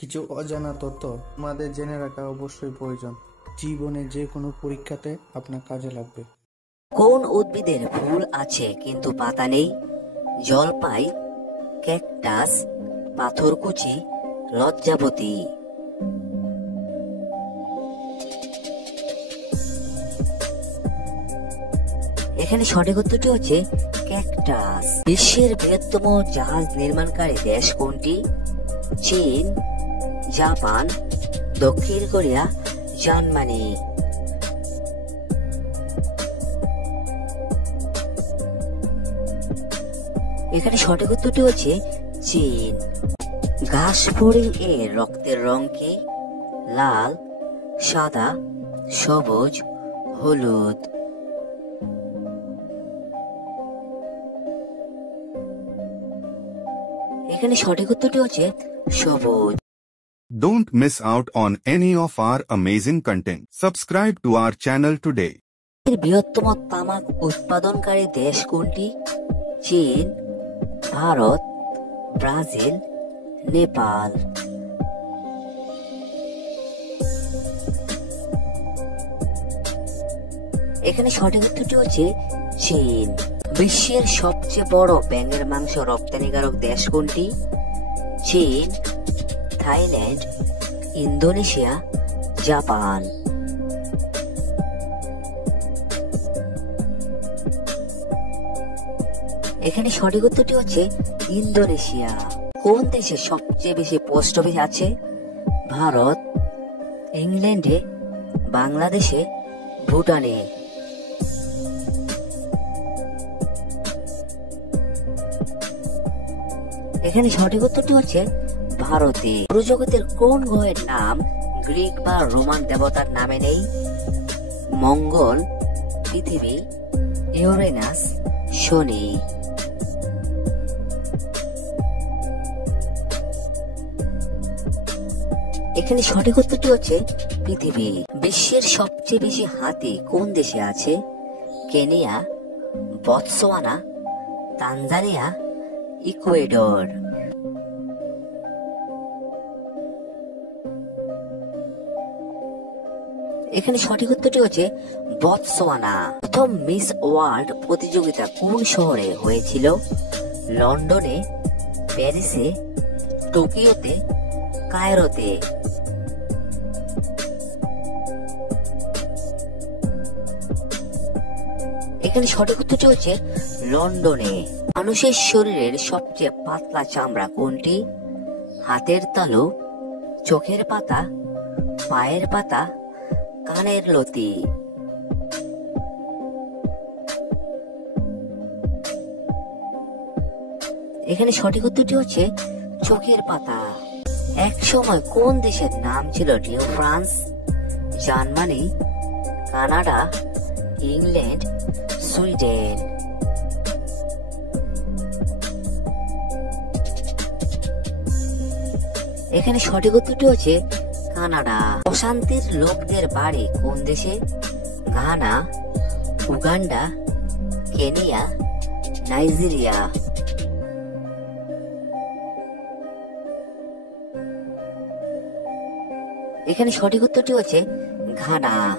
কিছু অজানা তথ্য আমাদের জেনে রাখা অবশ্যই প্রয়োজন। জীবনে যে কোনো পরীক্ষাতে আপনার কাজে লাগবে। কোন উদ্ভিদের ফুল আছে কিন্তু পাতা নেই? জলপাই, ক্যাকটাস, পাথরকুচি, লজ্জাবতী। এখানে সঠিক উত্তরটি হচ্ছে ক্যাকটাস। বিশ্বের বৃহত্তম জাহাজ নির্মাণকারী দেশ কোনটি? চীন, জাপান, দক্ষিণ কোরিয়া, জার্মানি। এখানে সঠিক উত্তরটি হচ্ছে চীন। ঘাস ফড়িং এর রক্তের রং কি? লাল, সাদা, সবুজ, হলুদ। এখানে সঠিক উত্তরটি হচ্ছে সবুজ। Don't miss out on any of our amazing content. Subscribe to our channel today. বৃহত্তম তামাক উৎপাদনকারী দেশ কোনটি? চীন, ভারত, ব্রাজিল, নেপাল। এখানে সঠিক উত্তরটি হচ্ছে চীন। বিশ্বের সবচেয়ে বড় ব্যাঙের মাংস রপ্তানিকারক দেশ কোনটি? চীন, থাইল্যান্ড, ইন্দোনেশিয়া, জাপান। এখানে সঠিক উত্তরটি হচ্ছে ইন্দোনেশিয়া। কোন দেশে সবচেয়ে বেশি পোস্ট অফিস আছে? ভারত, ইংল্যান্ডে, বাংলাদেশে, ভুটানে। এখানে সঠিক উত্তরটি হচ্ছে ভারতে। সৌরজগতের কোন গ্রহের নাম গ্রিক বা রোমান দেবতার নামে নেই? মঙ্গল, পৃথিবী, ইউরেনাস, শনি। এখানে সঠিক উত্তরটি হচ্ছে পৃথিবী। বিশ্বের সবচেয়ে বেশি হাতি কোন দেশে আছে? Kenya, Botswana, Tanzania, Ecuador. এখানে সঠিক উত্তরটি হচ্ছে বতসোয়ানা। প্রথম মিস ওয়ার্ল্ড প্রতিযোগিতা কোন শহরে হয়েছিল? লন্ডনে, প্যারিসে, টোকিওতে, কায়রোতে। এখানে সঠিক উত্তরটি হচ্ছে লন্ডনে। মানুষের শরীরের সবচেয়ে পাতলা চামড়া কোনটি? হাতের তালু, চোখের পাতা, পায়ের পাতা, কানের লতি। এখানে সঠিক উত্তরটি হচ্ছে চোখের পাতা। এক সময় কোন দেশের নাম ছিল new France? Germany, Canada, England, Sweden. এখানে সঠিক উত্তরটি হচ্ছে কানাডা। অশান্তির লোকদের বাড়ি কোন দেশে? Ghana, Uganda, Kenya, Nigeria. এখানে সঠিক উত্তরটি হচ্ছে ঘানা।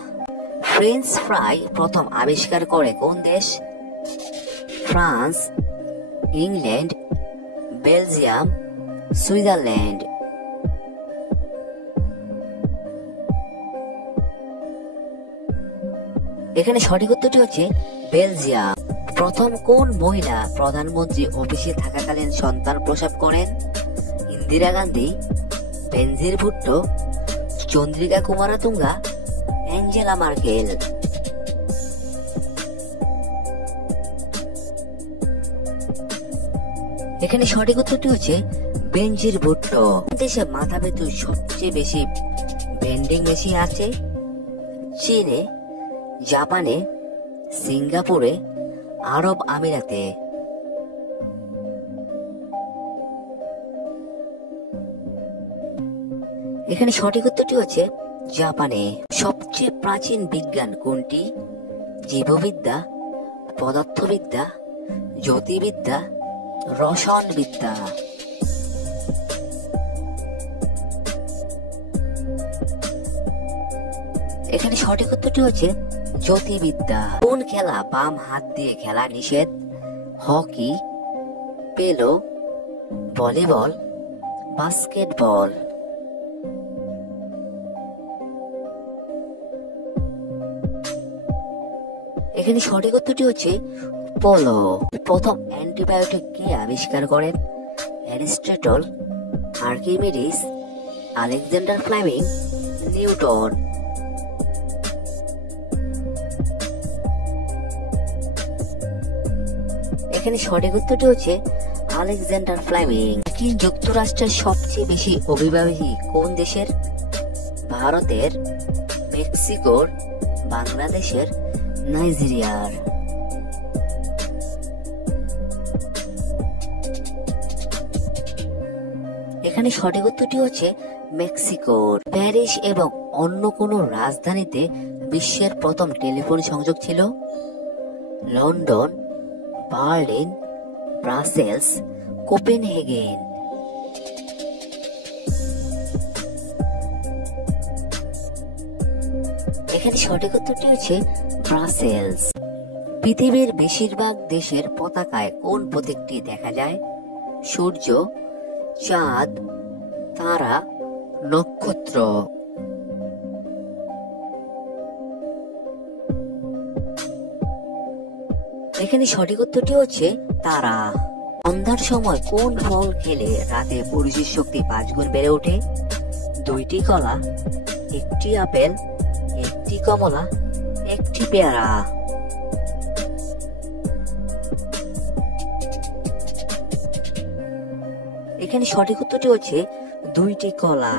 ফ্রেঞ্চ ফ্রাই প্রথম আবিষ্কার করে কোন দেশ? France, England, Belgium, Switzerland. এখানে সঠিক উত্তরটি হচ্ছে বেলজিয়াম। প্রথম কোন মহিলা প্রধানমন্ত্রী অফিসে থাকাকালীন সন্তান প্রসব করেন? ইন্দিরা গান্ধী, বেনজির ভুট্টো, চন্দ্রিকা কুমারতুঙ্গা, অ্যাঞ্জেলা মার্কেল। এখানে সঠিক উত্তরটি হচ্ছে বেনজির ভুট্টো। দেশে মাথা ব্যথার সবচেয়ে বেশি ভেন্ডিং মেশিন আছে? চীনে, জাপানে, সিঙ্গাপুরে, আরব আমিরাতে। এখানে সঠিক উত্তরটি হচ্ছে জাপানে। সবচেয়ে প্রাচীন বিজ্ঞান কোনটি? জীববিদ্যা, পদার্থবিদ্যা, জ্যোতির্বিদ্যা, রসায়নবিদ্যা। এখানে সঠিক উত্তরটি হচ্ছে জ্যোতির্বিদ্যা। কোন খেলা বাম হাত দিয়ে খেলা নিষেধ? হকি, পেলো, ভলিবল, বাস্কেটবল। এখানে সঠিক উত্তরটি হচ্ছে পোলো। প্রথম অ্যান্টিবায়োটিক কে আবিষ্কার করেন? Aristotle, Archimedes, Alexander Fleming, Newton. এখানে সঠিক উত্তরটি হচ্ছে আলেকজান্ডার ফ্লেমিং। মার্কিন যুক্তরাষ্ট্রের সবচেয়ে বেশি অভিবাসী কোন দেশের? ভারতের, মেক্সিকোর, বাংলাদেশের, নাইজেরিয়ার। এখানে সঠিক উত্তরটি হচ্ছে মেক্সিকোর। প্যারিস এবং অন্য কোন রাজধানীতে বিশ্বের প্রথম টেলিফোন সংযোগ ছিল? London, Berlin, Brussels, Copenhagen. এখানে সঠিক উত্তরটি হচ্ছে ব্রাসেলস। পৃথিবীর বেশিরভাগ দেশের পতাকায় কোন প্রতীকটি দেখা যায়? সূর্য, চাঁদ, তারা, নক্ষত্র। এখানে সঠিক উত্তরটি হচ্ছে তারা। সন্ধ্যার সময় কোন ফল খেলে রাতে পরিচিত শক্তি 5 গুণ বেড়ে ওঠে? 2টি কলা, 1টি আপেল, 1টি কমলা, 1টি পেয়ারা। এখানে সঠিক উত্তরটি হচ্ছে 2টি কলা।